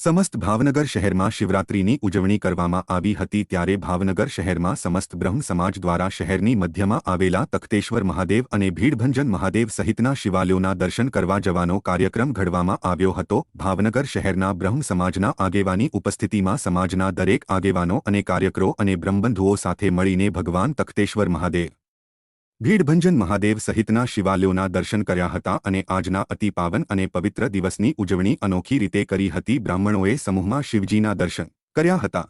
समस्त भावनगर शहर में शिवरात्रि की उजवणी करवामां आवी हती त्यारे भावनगर शहर में समस्त ब्रह्म समाज द्वारा शहरनी मध्य में आवेला तख्तेश्वर महादेव और भीड़भंजन महादेव सहितना शिवालयोना दर्शन करवा जवानो कार्यक्रम घड़वामां आव्यो हतो। भावनगर शहरना ब्रह्म समाजना आगेवानी उपस्थिति में समाजना दरेक आगेवानो अने कार्यकरो अने ब्रह्मबंधुओं साथे मळीने भगवान तख्तेश्वर महादेव भीड़भंजन महादेव सहितना शिवालयोना दर्शन कर्या हता अने आजना अति पावन अने पवित्र दिवसनी उजवणी अनोखी रीते करी हती। ब्राह्मणोए समूहमां शिवजीना दर्शन कर्या हता।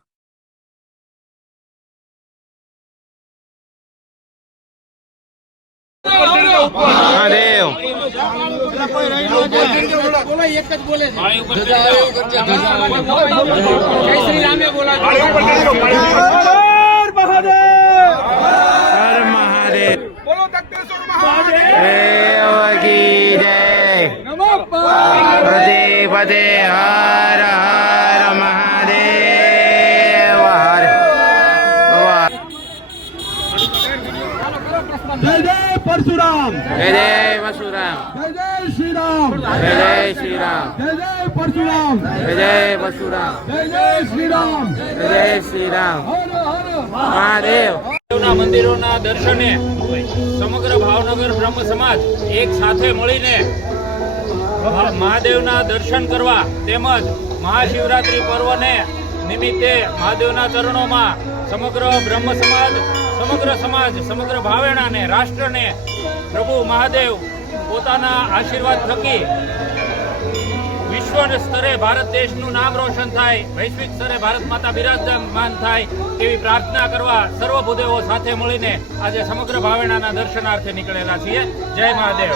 पदे पदे हर हर महादेव हर। जय जय परशुराम, जय जय परशुराम, जय जय श्री राम, जय जय श्री राम, जय जय परशुराम, जय जय परशुराम, जय जय श्री राम, जय जय श्री राम। हर हर महादेव मंदिरोना दर्शने समग्र भावनगर ब्रह्म समाज एक साथे मळीने महादेवना दर्शन करवा तेमज महाशिवरात्रि पर्वने निमित्ते महादेवना चरणों समग्र ब्रह्म समाज समग्र भावेणा ने राष्ट्र ने प्रभु महादेव पोताना आशीर्वाद थकी विश्व स्तरे भारत देशનું नाम रोशन थाय, वैश्विक स्तरे भारत माता बिराजमान थाय एवी प्रार्थना करवा सर्व भूदेवो साथे मळीने आज समग्र भावेणाना दर्शनार्थे निकळेला छीए। जय महादेव।